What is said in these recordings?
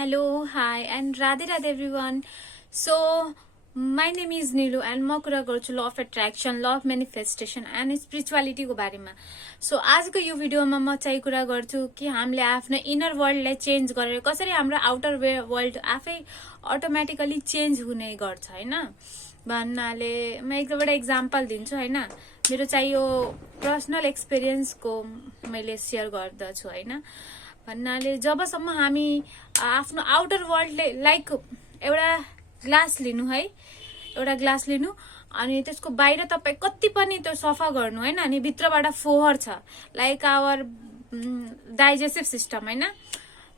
Hello, hi, and Radhe Radhe everyone. So, my name is Nilu and म कुरा गर्छु law of attraction, law of manifestation and spirituality को बारेमा. So आजको यो भिडियोमा म चाहिँ कुरा गर्छु कि हामीले आफ्नो इनर वर्ल्डलाई चेन्ज गरेर कसरी हाम्रो आउटर वर्ल्ड आफै अटोमेटिकली चेन्ज हुने गर्छ हैन भन्नाले म एक दुईवटा एक्जाम्पल दिन्छु हैन. मेरो चाहिँ यो पर्सनल एक्सपिरियन्सको मैले शेयर गर्दछु हैन. भन्नाले जबसम्म हामी आफ्नो आउटर वर्ल्डले लाइक एउटा ग्लास लिनु है, एउटा ग्लास लिनु अनि त्यसको बाहिर तपाई कति पनि त्यो सफा गर्नु हैन, अनि भित्रबाट फोहर छ लाइक आवर डाइजेस्टिभ सिस्टम हैन.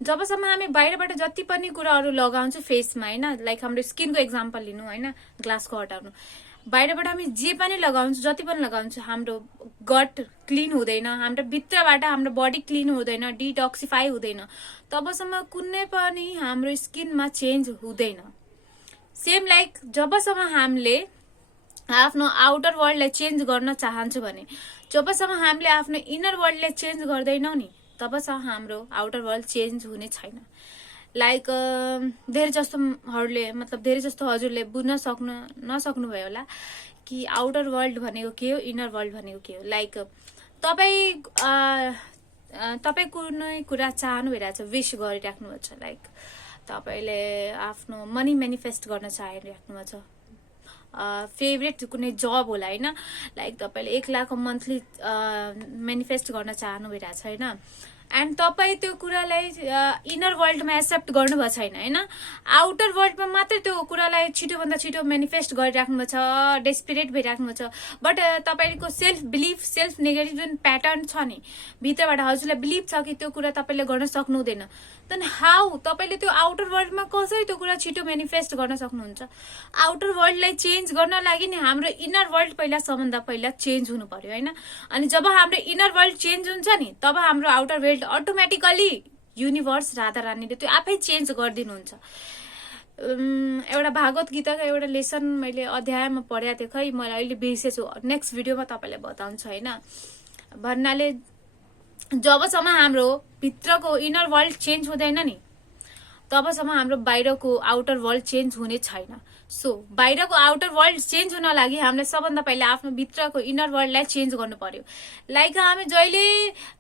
जबसम्म हामी बाहिरबाट जति पनि कुराहरू लगाउँछु फेसमा हैन, लाइक हाम्रो स्किनको एक्जाम्पल लिनु हैन, ग्लासको हटाउनु, बाहिरबाट हामी जे पनि लगाउँछु जति पनि लगाउँछु हाम्रो गट क्लिन हुँदैन, हाम्रो भित्रबाट हाम्रो बडी क्लिन हुँदैन, डिटक्सिफाई हुँदैन, तबसम्म कुनै पनि हाम्रो स्किनमा चेन्ज हुँदैन. सेम लाइक जबसम्म हामीले आफ्नो आउटर वर्ल्डलाई चेन्ज गर्न चाहन्छौँ भने, जबसम्म हामीले आफ्नो इनर वर्ल्डलाई चेन्ज गर्दैनौँ नि तबसम्म हाम्रो आउटर वर्ल्ड चेन्ज हुने छैन. लाइक धेरै जस्तो हजुरले बुझ्न नसक्नु भयो होला कि आउटर वर्ल्ड भनेको के हो, इनर वर्ल्ड भनेको के हो. लाइक तपाईँ कुनै कुरा चाहनु भइरहेछ, विश गरिराख्नु भएको छ, लाइक तपाईले आफ्नो मनी मेनिफेस्ट गर्न चाहिराख्नु छ, फेभरेट कुनै जब होला हैन, लाइक तपाईले 1 लाख मन्थली मेनिफेस्ट गर्न चाहनु भइरहेछ हैन, एन्ड तपाईँ त्यो कुरालाई इनर वर्ल्डमा एक्सेप्ट गर्नुभएको छैन हैन, आउटर वर्ल्डमा मात्रै त्यो कुरालाई छिटोभन्दा छिटो मेनिफेस्ट गरिराख्नु भएको छ, डेस्पिरेट भइराख्नु भएको छ. बट तपाईको सेल्फ बिलिफ, सेल्फ नेगेटिभ जुन प्याटर्न छ नि भित्रबाट हजुरलाई बिलिभ छ कि त्यो कुरा तपाईले गर्न सक्नु हुँदैन, देन हाउ तपाईले त्यो आउटर वर्ल्डमा कसरी त्यो कुरा छिटो मेनिफेस्ट गर्न सक्नुहुन्छ. आउटर वर्ल्डलाई चेन्ज गर्न लागि नि हाम्रो इनर वर्ल्ड सबभन्दा पहिला चेन्ज हुनु पर्यो हैन. अनि जब हाम्रो इनर वर्ल्ड चेन्ज हुन्छ नि तब हाम्रो outer world automatically universe Radha रानीले त्यो आफै चेन्ज गरिदिनुहुन्छ. एउटा भागवत गीताको एउटा लेसन मैले अध्यायमा पढेको थिएँ, खै मैले अहिले बिर्सेछु, नेक्स्ट भिडियोमा तपाईलाई बताउँछु हैन. भन्नाले जबसम्म हाम्रो भित्रको इनर वर्ल्ड चेन्ज हुँदैन नि तबसम्म हाम्रो बाहिरको आउटर वर्ल्ड चेन्ज हुने छैन. सो बाहिरको आउटर वर्ल्ड चेन्ज हुन लागि हामीले सबभन्दा पहिला आफ्नो भित्रको इनर वर्ल्डलाई चेन्ज गर्नु पर्यो. लाइक हामी जहिले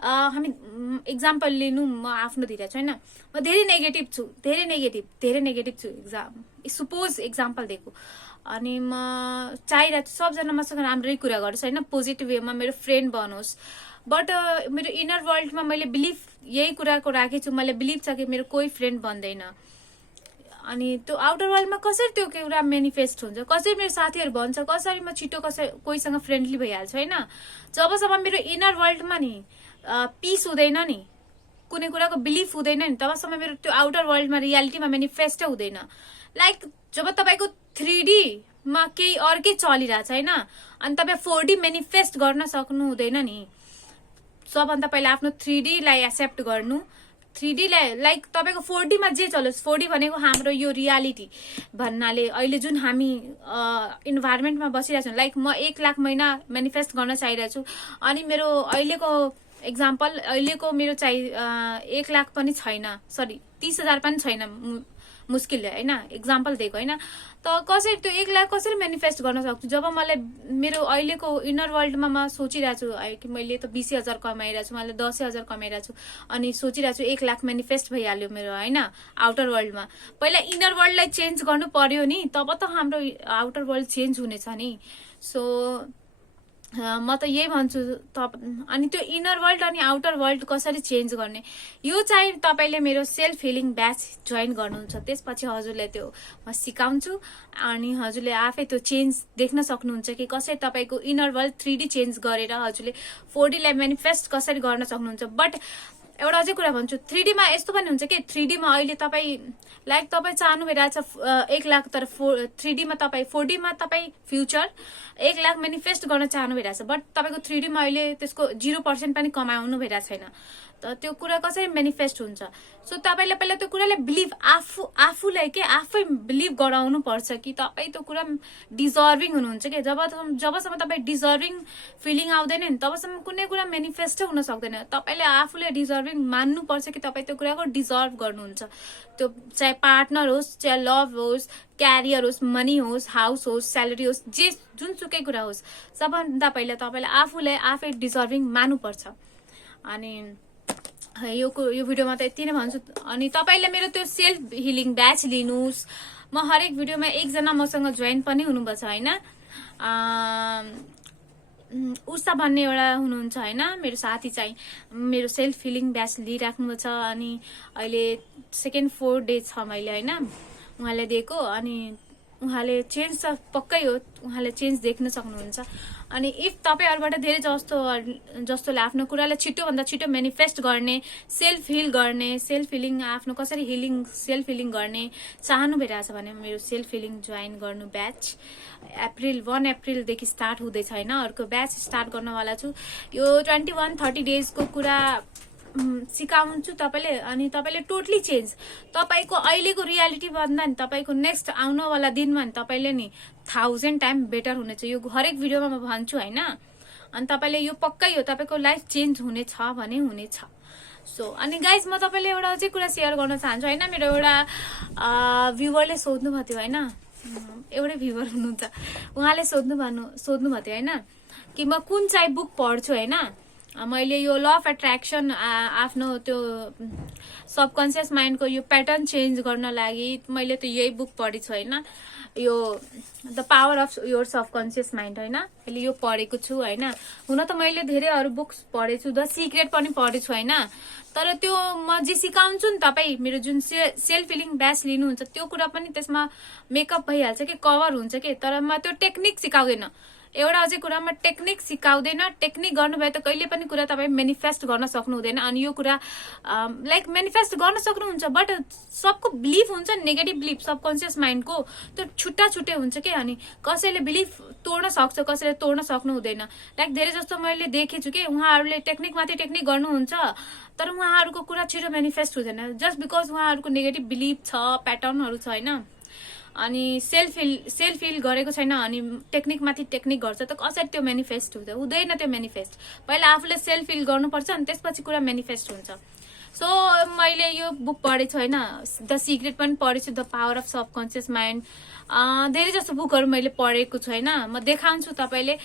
हामी एक्जाम्पल लिनु, म आफ्नो दिइरहेको छु हैन, म धेरै नेगेटिभ छु सपोज एक्जाम्पल दिएको, अनि म चाहिरहेको छु सबजना मसँग राम्रै कुरा गर्छ हैन, पोजिटिभ वेमा मेरो फ्रेन्ड बनोस्. बट मेरो इनर वर्ल्डमा मैले बिलिभ यही कुराको राखेछु, मैले बिलिभ छ कि मेरो कोही फ्रेन्ड बन्दैन. अनि त्यो आउटर वर्ल्डमा कसरी त्यो कुरा मेनिफेस्ट हुन्छ, कसरी मेरो साथीहरू भन्छ, कसरी म छिटो कोहीसँग फ्रेन्डली भइहाल्छु हैन. जबसम्म मेरो इनर वर्ल्डमा नि पिस हुँदैन नि, कुनै कुराको बिलिफ हुँदैन नि तबसम्म मेरो त्यो आउटर वर्ल्डमा रियालिटीमा मेनिफेस्टै हुँदैन. लाइक जब तपाईँको 3D मा केही अर्कै चलिरहेछ हैन, अनि तपाईँ 4D मेनिफेस्ट गर्न सक्नु हुँदैन नि, सबभन्दा पहिला आफ्नो 3D लाई एक्सेप्ट गर्नु. 3D लाई लाइक तपाईको 4D मा जे चलोस्, 4D भनेको हाम्रो यो रियालिटी भन्नाले अहिले जुन हामी इन्भाइरोमेन्टमा बसिरहेको छौँ, लाइक म 1 लाख महिना मेनिफेस्ट गर्न चाहिरहेको छु, अनि मेरो अहिलेको एक्जाम्पल, अहिलेको मेरो चाहिँ 1 लाख पनि छैन, सरी 30,000 पनि छैन मुस्किलले हैन, एक्जाम्पल दिएको हैन. त कसरी त्यो 1 लाख कसरी मेनिफेस्ट गर्न सक्छु जब मलाई मेरो अहिलेको इनर वर्ल्डमा म सोचिरहेको छु कि मैले त 20,000 कमाइरहेको छु, मैले 10,000 कमाइरहेको छु, अनि सोचिरहेको छु 1 लाख मेनिफेस्ट भइहाल्यो मेरो हैन आउटर वर्ल्डमा. पहिला इनर वर्ल्डलाई चेन्ज गर्नु पर्यो नि तब त हाम्रो आउटर वर्ल्ड चेन्ज हुनेछ नि. सो म त यही भन्छु. अनि त्यो इनर वर्ल्ड अनि आउटर वर्ल्ड कसरी चेन्ज गर्ने, यो चाहिँ तपाईले मेरो सेल्फ हिलिङ ब्याच जोइन गर्नुहुन्छ, त्यसपछि हजुरले त्यो म सिकाउँछु, अनि हजुरले आफै त्यो चेन्ज देख्न सक्नुहुन्छ कि कसरी तपाईको इनर वर्ल्ड 3D चेन्ज गरेर हजुरले 4D लाई मेनिफेस्ट कसरी गर्न सक्नुहुन्छ. बट एउटा अझै कुरा भन्छु, 3D मा यस्तो पनि हुन्छ कि 3D मा अहिले तपाईँ लाइक तपाईँ चाहनु भइरहेछ 1 लाख, तर 3D मा तपाईँ 4D मा तपाईँ फ्युचर 1 लाख मेनिफेस्ट गर्न चाहनु भइरहेछ, बट तपाईँको 3D मा अहिले त्यसको 0% पनि कमाउनु भइरहेको छैन. त्यो कुरा कसरी मेनिफेस्ट हुन्छ। सो तपाईले पहिला त्यो कुराले बिलिभ आफूलाई के आफै बिलिभ गराउनु पर्छ कि तपाई त्यो कुरा डिजर्भिङ हुनुहुन्छ के। जबसम्म तपाई डिजर्भिङ फिलिङ आउँदैन नि तबसम्म कुनै कुरा मेनिफेस्टै हुन सक्दैन। तपाईले आफूले डिजर्भिङ मान्नु पर्छ कि तपाई त्यो कुराको डिजर्भ गर्नुहुन्छ। त्यो चाहे पार्टनर होस्, चाहे लभ होस्, क्यारियर होस्, मनी होस्, हाउस होस्, स्यालेरी होस्, जे जुनसुकै कुरा होस्, सबभन्दा पहिला तपाईले आफूलाई आफै डिजर्भिङ मान्नुपर्छ। अनि यो भिडियोमा त यति नै भन्छु। अनि तपाईले मेरो त्यो सेल्फ हिलिङ ब्याच लिनुस्। म हरेक भिडियोमा एकजना मसँग जोइन पनि हुनुभएको छ हैन। उषा भन्ने एउटा हुनुहुन्छ हैन, मेरो साथी चाहिँ मेरो सेल्फ हिलिङ ब्याच लिइराख्नु छ। अनि अहिले सेकेन्ड 4 डे छ मैले हैन उहाँले दिएको। अनि उहाँले चेन्ज त पक्कै हो, उहाँले चेन्ज देख्न सक्नुहुन्छ। अनि इफ तपाईहरुबाट धेरै जस्तोले आफ्नो कुरालाई छिटोभन्दा छिटो मेनिफेस्ट गर्ने, सेल्फ हिल गर्ने, सेल्फ हिलिङ आफ्नो कसरी सेल्फ हिलिङ गर्ने चाहनु भइरहेछ भने मेरो सेल्फ हिलिङ जोइन गर्नु ब्याच 1 अप्रिलदेखि स्टार्ट हुँदैछ हैन। अर्को ब्याच स्टार्ट गर्नवाला छु। यो 21-30 डेजको कुरा सिकाउँछु तपाईले। अनि तपाईले टोटली चेन्ज तपाईको अहिलेको रियालिटी भन्दा नि तपाईको नेक्स्ट आउनवाला दिनमा नि तपाईले नि 1000 टाइम बेटर हुनेछ। यो हरेक भिडियोमा म भन्छु हैन। अनि तपाईले यो पक्कै हो तपाईको लाइफ चेन्ज हुनेछ भने हुनेछ। सो अनि गाइज म तपाईले एउटा अझै कुरा शेयर गर्न चाहन्छु हैन। मेरो एउटा भ्युवरले सोध्नु भयो थियो हैन, एउटै भ्युवर हुनुहुन्छ, उहाँले सोध्नु भयो थियो हैन कि म कुन चाहिँ बुक पढ्छु हैन। मैले यो ल अफ एट्र्याक्सन आफ्नो त्यो सबकन्सियस माइन्डको यो प्याटर्न चेन्ज गर्न लागि मैले त यही बुक पढेछु हैन। यो the power of your subconscious mind हैन, मैले यो पढेको छु हैन। हुन त मैले धेरै अरू बुक्स पढेछु, द सिक्रेट पनि पढेछु हैन। तर त्यो म जे सिकाउँछु नि तपाई मेरो जुन सेल्फ हिलिङ ब्याच लिनुहुन्छ त्यो कुरा पनि त्यसमा मेकअप भइहाल्छ कि कभर हुन्छ कि। तर म त्यो टेक्निक सिकाउँदैन। एउटा अझै कुरामा टेक्निक सिकाउँदैन। टेक्निक गर्नुभयो त कहिले पनि कुरा तपाईँ मेनिफेस्ट गर्न सक्नु हुँदैन। अनि यो कुरा लाइक मेनिफेस्ट गर्न सक्नुहुन्छ बट सबको बिलिफ हुन्छ नि, नेगेटिभ बिलिफ सबकन्सियस माइन्डको त्यो छुट्टा छुट्टै हुन्छ कि। अनि कसैले बिलिफ तोड्न सक्छ, कसैले तोड्न सक्नु हुँदैन। लाइक धेरै जस्तो मैले देखेछु कि उहाँहरूले टेक्निकमाथि टेक्निक गर्नुहुन्छ तर उहाँहरूको कुरा छिटो मेनिफेस्ट हुँदैन जस्ट बिकज उहाँहरूको नेगेटिभ बिलिफ छ, प्याटर्नहरू छ हैन। अनि सेल्फ हिल गरेको छैन अनि टेक्निकमाथि टेक्निक गर्छ त कसरी त्यो मेनिफेस्ट हुँदैन। त्यो मेनिफेस्ट पहिला आफूले सेल्फ हिल गर्नुपर्छ अनि त्यसपछि कुरा मेनिफेस्ट हुन्छ। सो मैले यो बुक पढेछु हैन, द सिक्रेट पनि पढेछु, the power of subconscious mind, धेरै जस्तो बुकहरू मैले पढेको छु हैन। म देखाउँछु तपाईले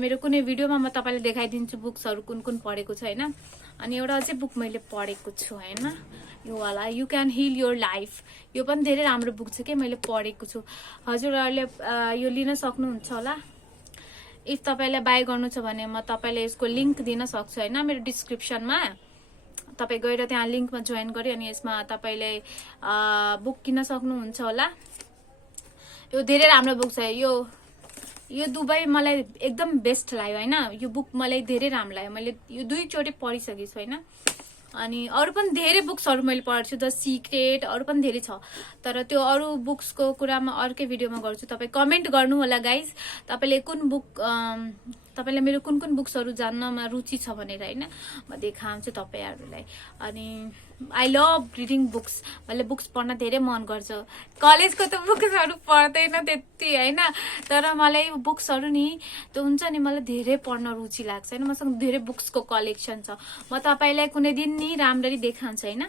मेरो कुनै भिडियोमा म तपाईलाई देखाइदिन्छु बुक्सहरू कुन कुन पढेको छु हैन। अनि एउटा अझै बुक मैले पढेको छु हैन, यो वाला you can hill your life. यो पनि धेरै राम्रो बुक छ के, मैले पढेको छु। हजुरहरूले यो लिन सक्नुहुन्छ होला। इफ तपाईलाई बाई गर्नु छ भने म तपाईलाई यसको लिंक दिन सक्छु हैन मेरो डिस्क्रिप्सनमा। तपाई गएर त्यहाँ लिंकमा जोइन गरी अनि यसमा तपाईले बुक किन्न सक्नुहुन्छ होला। यो धेरै राम्रो बुक छ। यो दुबै मलाई एकदम बेस्ट लाग्यो हैन। यो बुक मलाई धेरै राम्रो लाग्यो। मैले यो 2 चोटि पढिसकेको छु हैन। अनि अरु पनि धेरै बुक्सहरू मैले पढेको छु, द सिक्रेट अरु पनि धेरै छ। तर त्यो अरु बुक्सको कुरामा अर्कै भिडियोमा गर्छु। तपाई कमेन्ट गर्नु होला गाइज, तपाईले कुन बुक तपाईलाई मेरो कुन कुन बुक्सहरू जान्नमा रुचि छ भनेर हैन, म देखाउँछु तपाईहरुलाई। अनि आई लभ रिडिङ बुक्स। मैले बुक्स पढ्न धेरै मन गर्छ। कलेजको त बुक्सहरू पढ्दैन त्यति हैन, तर मलाई बुक्सहरू नि त्यो हुन्छ नि मलाई धेरै पढ्न रुचि लाग्छ हैन। मसँग धेरै बुक्सको कलेक्सन छ। म तपाईलाई कुनै दिन नि राम्ररी देखाउँछु हैन।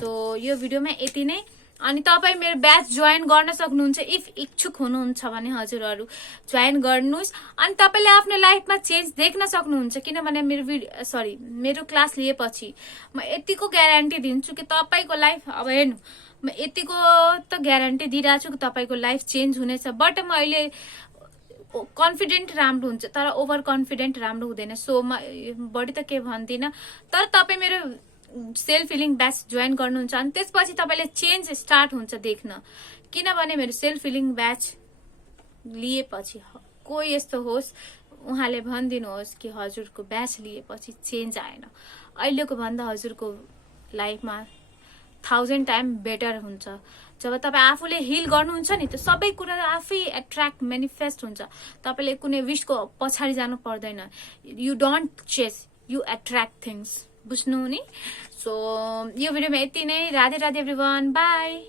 सो यो भिडियोमा यति नै। अनि तपाई मेरो ब्याच जोइन गर्न सक्नुहुन्छ इफ इच्छुक हुनुहुन्छ भने हजुरहरु जोइन गर्नुस्। अनि तपाईले आफ्नो लाइफमा चेन्ज देख्न सक्नुहुन्छ किनभने मेरो क्लास लिएपछि म यतिको ग्यारेन्टी दिन्छु कि तपाईको लाइफ अब हेर्नु म यतिको त ग्यारेन्टी दिइराछु कि तपाईको लाइफ चेन्ज हुनेछ। बट म अहिले कन्फिडेन्ट राम्रो हुन्छ तर ओभर कन्फिडेन्ट राम्रो हुँदैन। सो म बढी त के भन्दिन, तर तपाई मेरो सेल्फ हिलिङ ब्याच जोइन गर्नुहुन्छ अनि त्यसपछि तपाईले चेन्ज स्टार्ट हुन्छ देख्न। किनभने मेरो सेल्फ हिलिङ ब्याच लिएपछि कोही यस्तो होस् उहाँले भनिदिनुहोस् कि हजुरको ब्याच लिएपछि चेन्ज आएन, अहिलेको भन्दा हजुरको लाइफमा 1000 टाइम बेटर हुन्छ। जब तपाई आफूले हिल गर्नुहुन्छ नि त सबै कुरा आफै एट्र्याक्ट मेनिफेस्ट हुन्छ। तपाईले कुनै विशको पछाडी जानु पर्दैन। You don't chase, you attract things. बुझ्नु नि। सो यो भिडियोमा यति नै। Radhe Radhe everyone, by.